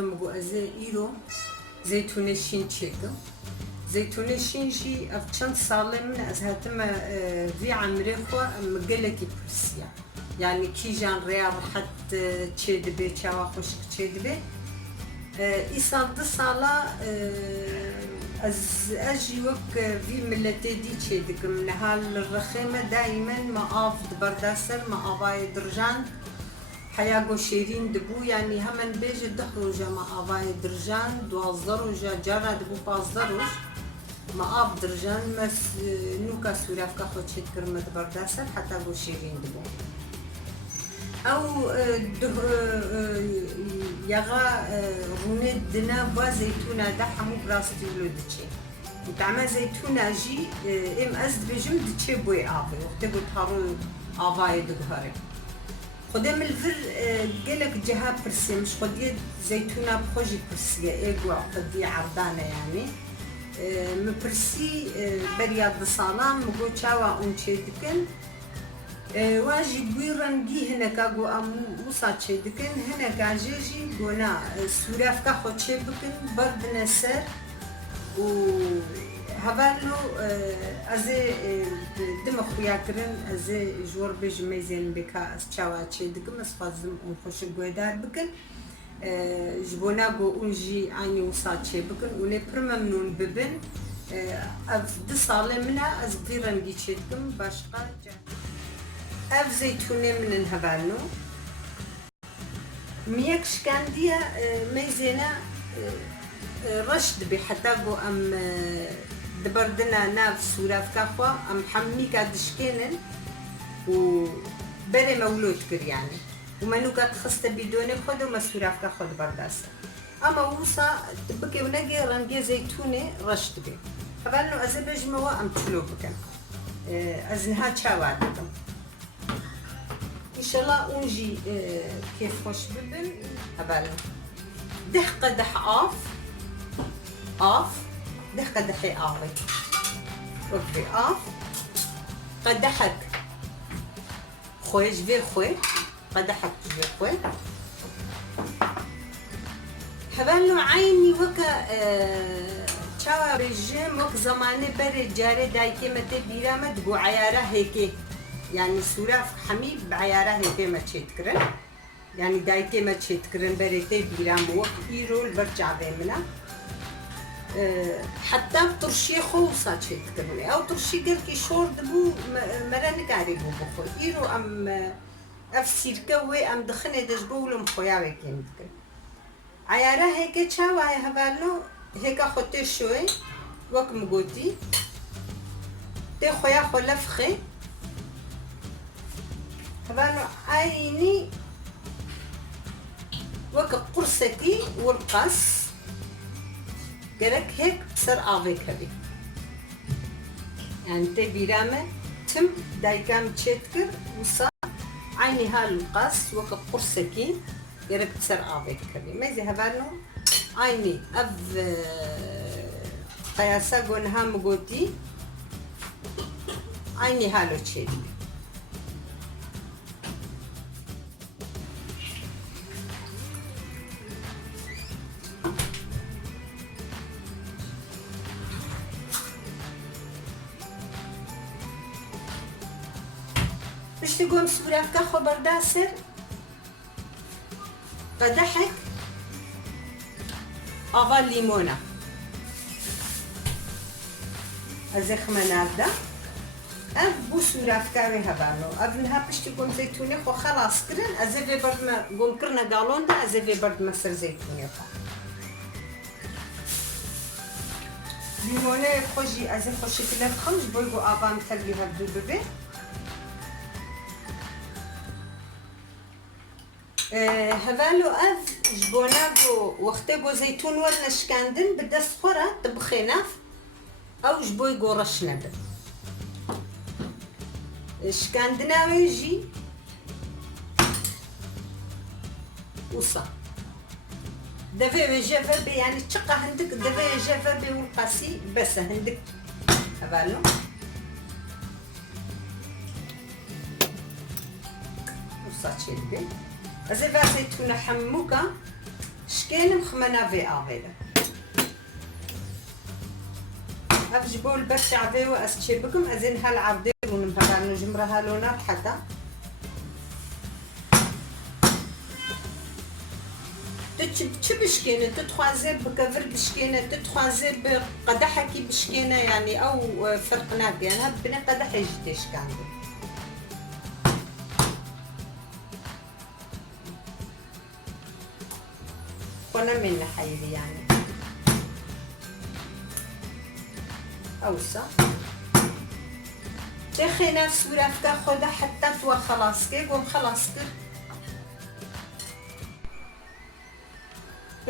مگو از ایرو زیتون شین چیکم زیتون شین جی اف چند ساله من از هاتم وی عمره خو مقله کی پرسیا یعنی کی جان ریا راحت چه دبی چه خوش چه دبی ای سال دو سالا از اجی وک وی ملتی دی چه دکم نهال الرخیمه دائما ما آف دبرداسر ما آوای درجان حياقو شيرين دبو يعني همن بيجي دحروجا ما آباي درجان 12 روجا جارة دبو 15 روج ما آب درجان مس نوكا سوريا فكا خود شد كرمت برداسر حتى قو شيرين دبو أو يغا رونيت دنا با زيتونة دا حمو براستي ولو دچي وتعمل زيتونة جي ام أزد بجم دچي بوي آبي وقتبو تارو آباي دقهاري خودم الفر قالك جها برسي مش خدي زيتونة بخوجي برسي ايقوع قدي عردانة يعني مبرسي برياد صالام مقو تشاوا اونشي دكن واجي دوي رنگي هنا كاقو موسا تشي دكن هنا كاجيجي قونا سوراف كاخو تشي بكن برد نسر و هبالو از دم خویا کرن از جور بج میزن بکا از چاوا چه دکم از فازم اون خوش گویدار بکن جبونا گو اونجی عینی وسا چه بکن اونه پر ممنون ببن اف دو ساله منا از دیرنگی چه دکم باشقا اف زیتونه من هبالو میکش کندیا میزنه رشد بي حتى قو ام دبردنا ناف سوراف كاخوا ام حمي كادشكينن و بري مولود كر يعني ومنو كات خسته بدون خود وما سوراف كاخو دبرداسه اما وصا تبكي ونجي رنجي زيتوني رشد بي فبالنو ازبج موا ام تلو بكن ازنها تشاوادكم ان شاء الله اونجي كيف خوش ببن هبالو دح قدح آف ده قدحي آوي وقفي آف قدحك خوي جفي خوي قدحك جفي خوي هبالو عيني وكا تشاوا رجيم وك زماني بري جاري دايكي متى بيرامة تقو عيارة هيكي يعني سورة حميد بعيارة هيكي ما تشتكرن يعني دايكي ما تشتكرن بري تي بيرامة وك إيرو البرجع بيمنا حتى بترشي خوصة شيء تكلمني أو ترشي قلكي شور دبو مرانك عريبو بخو إيرو أم أفسير كوي أم دخني دجبو لهم خوياوي كين تكلم عيارة هيك تشاو هاي هبالو هيك أخوتي شوي وك مقوتي تي خويا خو لفخي هبالو عيني وك قرصتي والقص قالك هيك بصير آفيك هبي يعني تي بيرامة تم دايكام تشتكر وصار عيني هالقص وك قرصكي قالك بصير آفيك هبي ما زي هبانو عيني أف قياسا قونها مقوتي عيني هالو تشتكر باش تقوم سوراف كاخو برداسر قدحك أفال ليمونة أزخ منابدا أف بو سوراف كاوي هبانو أبنها باش تقوم زيتوني خو خلاص كرن أزيفي برد ما قوم كرنا قالون دا أزيفي برد ما سر زيتوني خو ليمونة خوشي أزيف خوشي كلا بخمش بويقو أفام تلقي هبدو ببي هذالو أف جبوناغو وقتاغو زيتون ولا شكاندن بدا صخرة طبخيناف أو جبويغو رشنبل شكاندنا ويجي وصا دافي جافا بي يعني تشقى هندك دافي جافا بي والقاسي بس هندك هذالو وصا تشيل بي أزيفا زيتونة حموكا شكين مخمنا في افيدا افجبوا البرشا عبيو استشبكم ازين هالعبدي ونمهر نجمرها لونات حتى تشب بشكينة تتخوازي بكفر بشكينة تتخوازي بقدحكي بشكينة يعني او فرقنا بينها بنا قدح يجديش كاندو كنا من حيدي يعني اوسا تخي نفس ورافكا خدا حتى توا خلاص كي قوم خلاص كي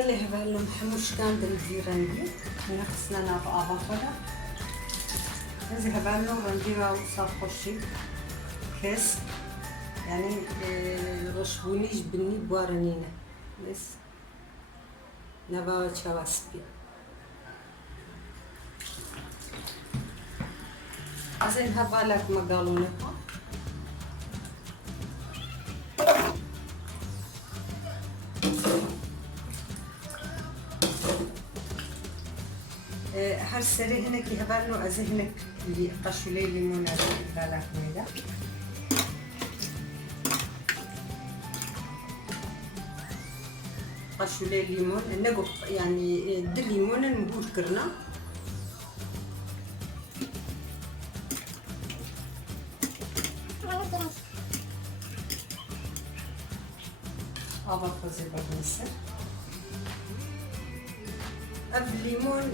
اللي هبالو محموش كان بالفيراندي هنا خصنا نعرف افاخدا هذي هبالو غنديرها وصا خوشي كاس يعني رشبونيش بني بوارنينا بس نبا تشواسبي أزين هبالك مقالونها هالسري هناك يهبالو أزهنك اللي قشولي ليمون بالك ميدا قشولي ليمون نقف يعني دل ليمون نقول كرنا أبغى فوزي بالنسر أب ليمون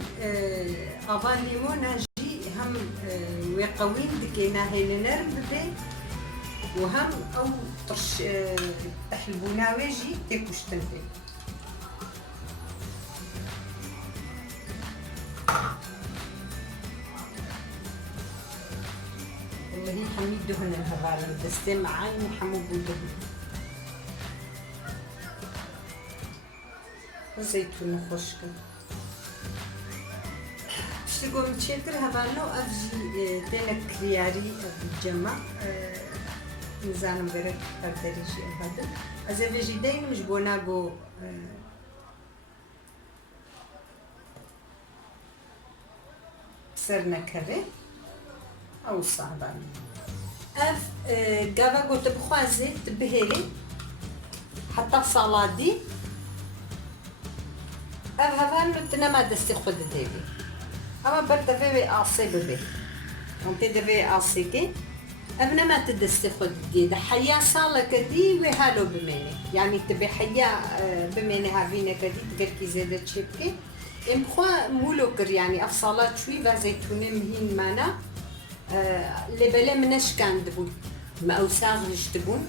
أبغى ليمون أجي هم ويقوين دكينا هنا نرب بي وهم أو طرش تحلبونا ويجي تاكوش تنتي والله حميد دهن الهبالة دستي معاي محمود دهن وزيتون خشكة تشتقوا متشكر هبالو أفجي تينك كرياري بالجمع نزعنا مبارك أقدر شيء هذا إذا بيجي دايما مش بوناقو سرنا كري أو صعبان أف جابا قلت بخوازي تبهيلي حتى صلادي أف هذا نتنا دستي خد ديبي أما برتا في أصيب به أنت دبي أصيكي أبنا ما تدستي خد دي ده حياة صالة كدي وهالو بميني يعني تبي حياة بميني هافينا كدي تقركي زيادة شبكي إم بخوا مولوكر يعني أفصالات شوي وزيتوني مهين معنا اللي بلا مناش كان دبون ما أو ساغرش دبون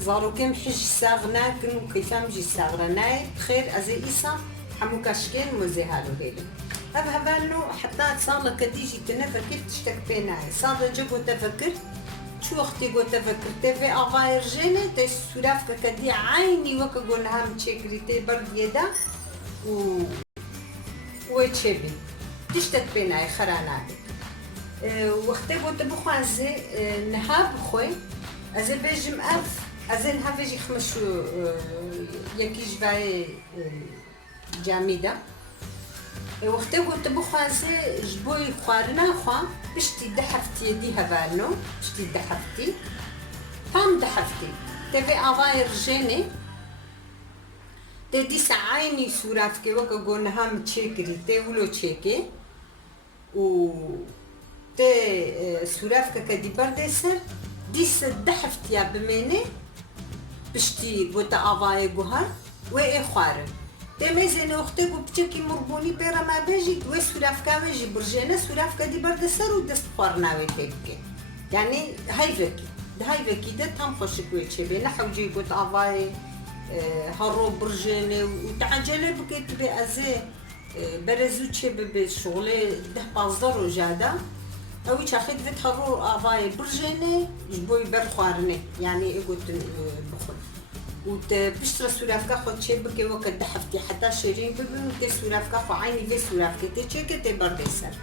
زارو كم حج ساغنا كنو كيفام جي ساغرناي بخير أزي إيسا حمو كاشكين موزي هالو هيلي أب هبالو حتى صار كديجي تنفكر تشتك بيناي صار جبو تفكر شو اختي قو تفكر تفي أغاير جيني تسورافك كدي عيني وكا قولها متشكري تي برد يدا ويتشبي تشتك بيناي خراناي واختي قو تبخوازي نهاب خوي أزي بيجي مأف أزي نهاب يجي خمشو يكي جباي جامدة وقتی قلت بخوازه جبوی خوارنا خوا بشتی دحفتی يدي هبالو بشتی دحفتی هم دحفتی تبي آوای رجینی تدي سعيني سوراف كي وكا قلنا هم تشيكري تولو تشيكي و تي سوراف كدي بردسر ديس دحفت يا بميني بشتي قلت آوای جوهر وإيه خوارن تمازن أختي بتشكي مربوني بيرا ما بيجي وسوراف كاويجي برجينا سوراف كدي بردسر ودست خوارناوي تبكي يعني هايفكي هايفكي ده تام خوشك ويتشبي نحوجي قلت آوای هارو برجيني وتعجلي بكيت بأزي برزو تشبي بشغلي ده بازدر وجادا أوي تاخد فيت هارو آوای برجيني جبوي برخوارني يعني قلت بخل وتبشترى سورافكا خد شبكة وقت دحفتي حتى شيرين ببن تي سورافكا خو عيني في سورافكا تي تشيكي تي بردسر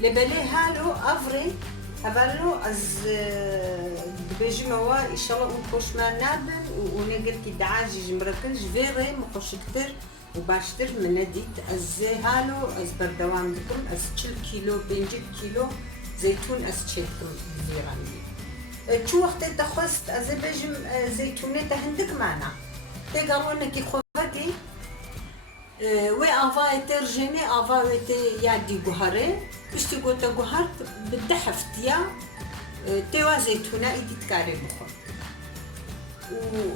لبلي هالو أفري هبالو از دبجموا إن شاء الله ونخش ما نابن ونقول كي دعاجي جمركلش فيري مخش كتر وباشتر من نديت از هالو از بردوام دكم از 4 كيلو 5 كيلو زيتون از تشيكم فيراني شو وقت تخست از بجم زيتونة هندك معنا تقالوا انك خوفكي وي افا ترجمي افا يادي جوهري اشتي قلت جوهر بالدحفت يا توا زيتونة ايدي تكاري بخور و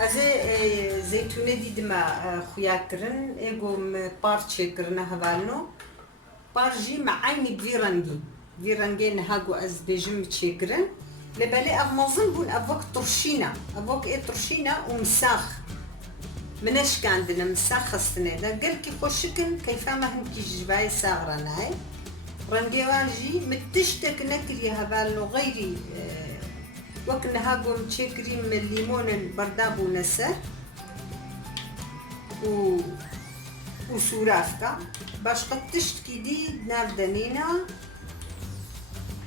ازي زيتونة دي دما خويا كرن ايقوم بارتشي كرنا هبالنو بارجي مع عيني بفيرانجي نهاقو از بيجم تشيكرن لبالي افمازن بون افوك ترشينا افوك ايه ترشينا ومساخ مناش كان عندنا مساخ خصنا قال كي خوشكن كيفما هنكي جباي صاغرناي رانجي واجي متشتك نكري هبالو غيري وكنا هاقو متشكري من الليمون البرداب ونسر وسورافكا باش قد تشتكي دي ناردنينا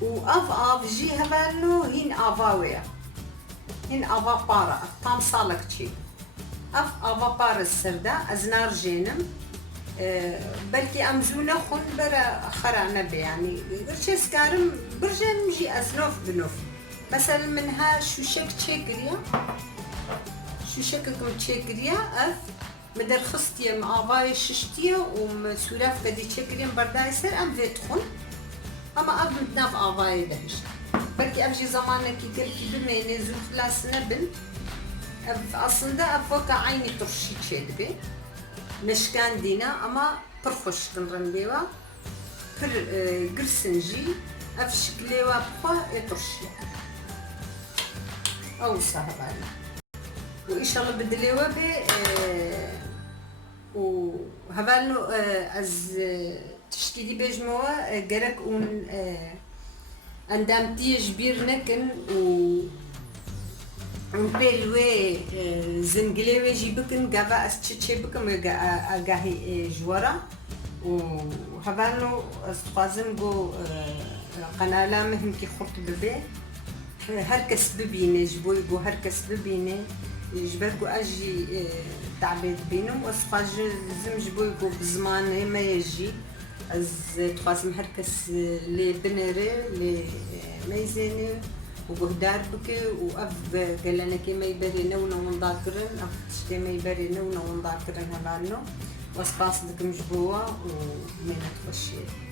اف جي هبالو هين افاويا هين افا بارا طام صالك تشي افا بارا السردا ازنار جينم بلكي امزونا خون برا خرانا بي يعني برشي سكارم برجان مجي ازنوف بنوف مثلا منها شوشك تشيكريا شوشككم تشيكريا اف مدر خستيا مافاي ششتيا ومسولاف بدي تشيكريا برداي سر ام فيتخون اما اب متناف افاي دهش بلكي ابجي زمانك كي بما نزوخ خلاص نبن اصلا ده افوكا عيني ترشي تشيدبي مش كان دينا اما برخوش كنرنديوا بر قرسنجي اف شكليوا بخوا يترشي او صاحباني وان شاء الله بدليوا بي وهبالنو از تشكيلي بجموا جرك اون اندامتي جبير نكن ونبيلوي زنقليوي جيبكن قابا استشي بكم اقاهي جورا وهبالنو استقازم جو قنالا مهم كي خرط ببي هركس ببيني جبوي جو هركس ببيني جبركو اجي تعبيد بينهم واسقاجم جبوي جو بزمان ما يجي از تقاسم هركس لي بنري لي ميزاني وبهدار بكي وأف قالنا كي ما يبري نونا ونذاكرن أف تشتي ما يبري نونا ونذاكرن هبالنو واسقاص دك مجبوة ومينا تخشي